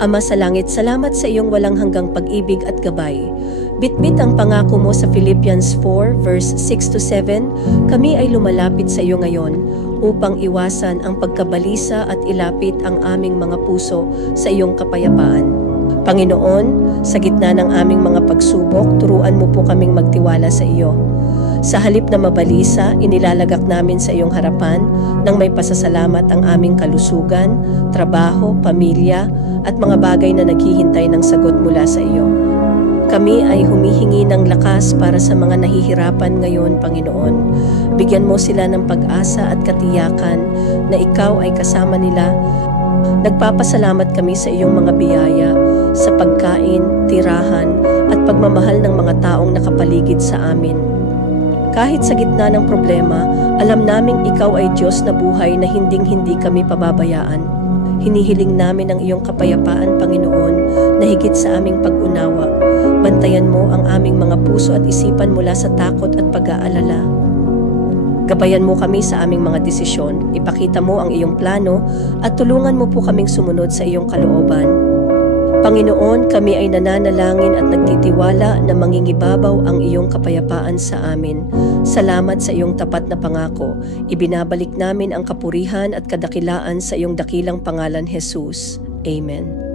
Ama sa langit, salamat sa iyong walang hanggang pag-ibig at gabay. Bitbit ang pangako mo sa Philippians 4 verse 6 to 7, kami ay lumalapit sa iyo ngayon upang iwasan ang pagkabalisa at ilapit ang aming mga puso sa iyong kapayapaan. Panginoon, sa gitna ng aming mga pagsubok, turuan mo po kaming magtiwala sa iyo. Sa halip na mabalisa, inilalagak namin sa iyong harapan nang may pasasalamat ang aming kalusugan, trabaho, pamilya, at mga bagay na naghihintay ng sagot mula sa iyo. Kami ay humihingi ng lakas para sa mga nahihirapan ngayon, Panginoon. Bigyan mo sila ng pag-asa at katiyakan na ikaw ay kasama nila. Nagpapasalamat kami sa iyong mga biyaya, sa pagkain, tirahan, at pagmamahal ng mga taong nakapaligid sa amin. Kahit sa gitna ng problema, alam naming ikaw ay Diyos na buhay na hinding-hindi kami pababayaan. Hinihiling namin ang iyong kapayapaan, Panginoon, na higit sa aming pag-unawa. Bantayan mo ang aming mga puso at isipan mula sa takot at pag-aalala. Gabayan mo kami sa aming mga desisyon, ipakita mo ang iyong plano at tulungan mo po kaming sumunod sa iyong kalooban. Panginoon, kami ay nananalangin at nagtitiwala na mangingibabaw ang iyong kapayapaan sa amin. Salamat sa iyong tapat na pangako. Ibinabalik namin ang kapurihan at kadakilaan sa iyong dakilang pangalan, Jesus. Amen.